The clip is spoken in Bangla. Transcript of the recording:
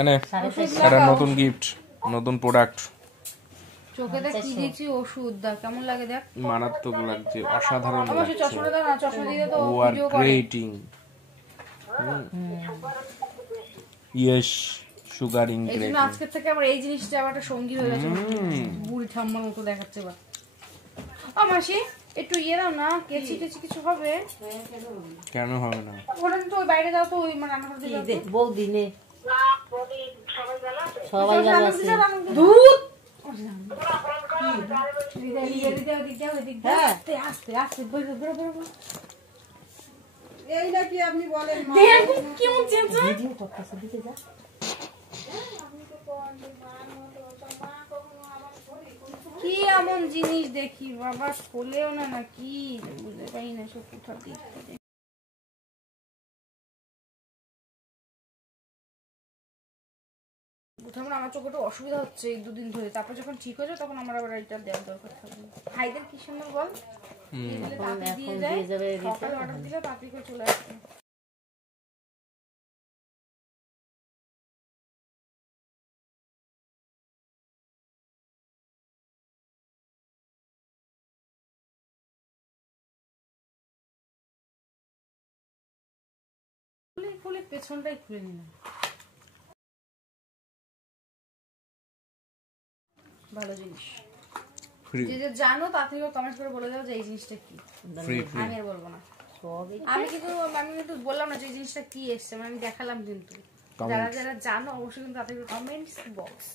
এনে একটা নতুন গিফট, নতুন প্রোডাক্ট। চোখেতে কি দিয়েছি ওষুধ, দা কেমন লাগে দেখ। মারাত্মক লাগছে, অসাধারণ আমার লাগছে। চশমাটা দাও না, চশমা দিয়ে তো You are ভিডিও করে। creating. Yes, sugar এই জন্য ingredient. আজকে থেকে আমার এই জিনিসটা আবার একটা সঙ্গী হয়ে গেছে, বুড়ি ঠাম্মার মতো দেখাচ্ছে। বা মাসি একটু ইয়ে দাও না, কেচি টেচি কিছু হবে? কেন হবে না? ওটা তো ওই বাইরে দাও তো, ওই মানে রান্না করতে দাও বৌদি নে, সবাই ভালো আছে। দুধ এই নাকি আপনি বলেন কেমন চেঁচা? ভিডিও করতেছে, দিকে যা। কি এমন জিনিস দেখি বাবা, খোলেও না নাকি বুঝতে পারি না সব কোথা দেখতে। আমার চোখে একটু অসুবিধা হচ্ছে এই দুদিন ধরে, তারপর যখন ঠিক হয়ে যায় তখন আমার আবার এটা দেওয়ার দরকার থাকবে। ভাইদের কি সুন্দর বল, দিয়ে যায় সকালে অর্ডার দিলে তাড়াতাড়ি করে চলে আসবে। ফুলে পেছনটাই খুলে নিলাম। ভালো জিনিস, যে জানো তাড়াতাড়ি কমেন্ট করে বলে দাও যে এই জিনিসটা কি। আমি আর বলবো না, আমি কিন্তু বললাম না যে এই জিনিসটা কি এসছে, আমি দেখালাম কিন্তু। যারা যারা জানো অবশ্যই কিন্তু তাড়াতাড়ি কমেন্টস বক্স